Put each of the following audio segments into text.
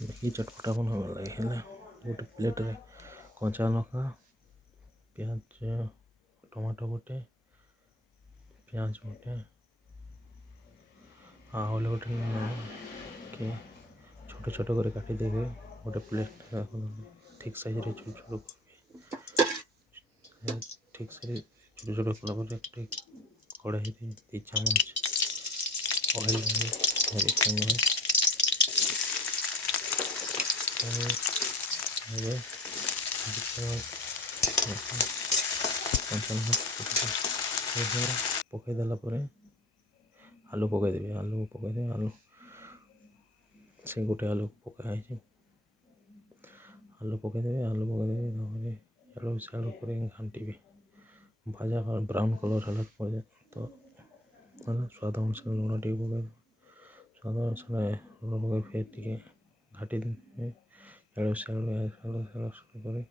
ମ୍ୟାଗି ଚଟପଟା ବନାବାର୍ ଲାଗି ହେଲେ ଗୋଟେ ପ୍ଲେଟ୍ରେ କଞ୍ଚା ଲଙ୍କା, ପିଆଜ, ଟମାଟୋ ଗୋଟେ, ପିଆଜ ଗୋଟେ, ଆଳୁ ଗୋଟେ କି ଛୋଟ ଛୋଟ କରି କାଟିଦେଇକି ଗୋଟେ ପ୍ଲେଟ୍ ଠିକ୍ ସାଇଜ୍ରେ ଛୋଟ ଛୋଟ କରିବି। ଠିକ୍ ସାଇଜ୍ ଛୋଟ ଛୋଟ କଲା ପରେ ଗୋଟେ କଢ଼େଇରେ 2 ଚାମଚ ଅଏଲ୍ ଦେବେ, ରିଫାଇନ୍ ଅଏଲ୍ ଏବେ ପକାଇ ଦେଲା ପରେ ଆଲୁ ପକାଇଦେବେ, ଆଲୁ ସେ ଗୋଟେ ଆଲୁ ପକା ହେଇଛି, ଆଲୁ ପକାଇଦେବେ ତାପରେ ଆଳୁ ସାଇଡ଼୍ କରି ଘାଣ୍ଟିବେ, ଭାଜା ବ୍ରାଉନ୍ କଲର୍ ହେଲା ପର୍ଯ୍ୟନ୍ତ ସ୍ୱାଦ ଅନୁସାରେ ଲୁଣ ଟିକେ ପକାଇଦେବେ, ସ୍ୱାଦ ଅନୁସାରେ ଲୁଣ ପକାଇ ଫେର୍ ଟିକେ ଘାଣ୍ଟି ଦେବେ, ଆଳୁ ସାଇଡ଼୍ କରି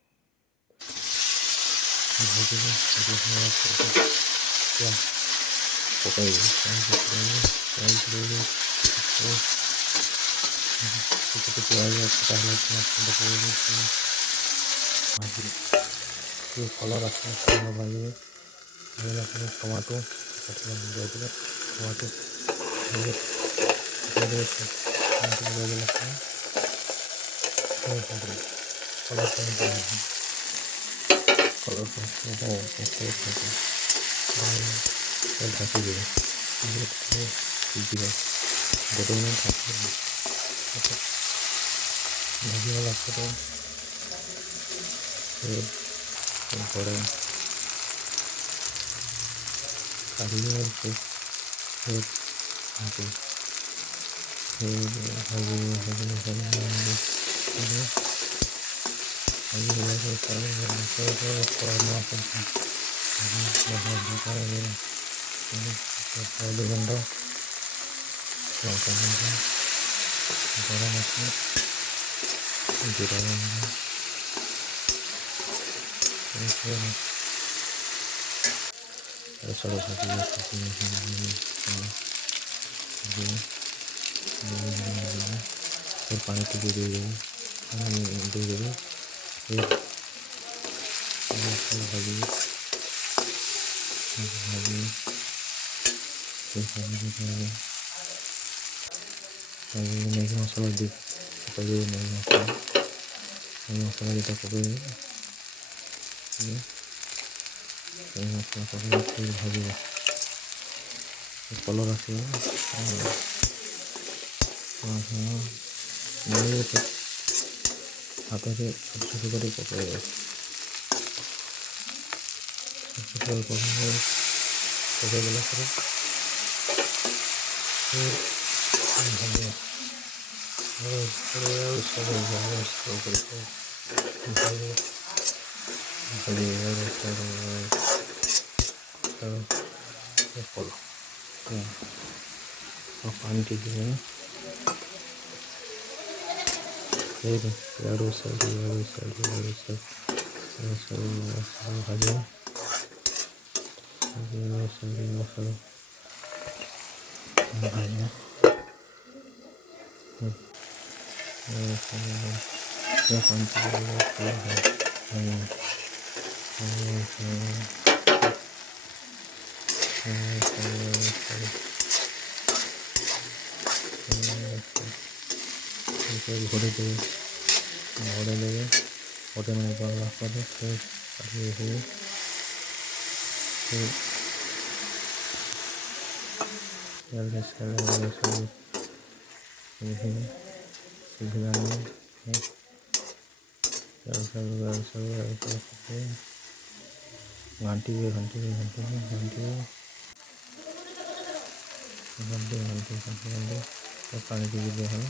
ଭାଜିବେ, ପକାଇବେ ପିଆଜ କଟା ହେଲା ଭାଜିବେ, ଟିକେ କଲର୍ ଆସିଲା ଭାଜିବେ, ଭାଜିଲା ପରେ ଟମାଟୋ ଦେଇଦେବେ, ଟମାଟୋ ଦେଇଦେଲା ପରେ ଢାଙ୍କିଦେବେ, ସିଝିବ, ଗୋଟେ ମିନିଟ୍ ଢାଙ୍କିଦେବେ, ଭାଜିଗଲା ପରେ ପରେ କାଢ଼ିବେ ହଳଦୀ ଗୁଣ୍ଡ, ଲଙ୍କା ଗୁଣ୍ଡ, ଗରମ ମସଲା, ଜିରା ଗୁଣ୍ଡ, ପାଣି ଟିକେ ଦେଇଦେବେ, ମ୍ୟାଗି ମସଲା ପକାଇଦେବେ, ମ୍ୟାଗି ମସଲା ଦୁଇଟା ପକାଇଦେବେ, ମସଲା ପକାଇକି ଭାଜିବ, କଲର୍ ଆସିବ, ହାତରେ ଛୋଟ ଛୋଟ କରି ପକାଇବେ, ପକାଇଦେଲା ପରେ ପାଣି ଟିକେ ଇଆଡ଼ୁ ଭାଜିବା, ଘୋଡ଼େଇ ଦେବେ, ଗୋଟେ ମିନିଟ୍ ଗଲା ପରେ ସିଝିଲାନି, ଘାଣ୍ଟିବେ ପାଣି ଟିକେ ଦିଆହେବ।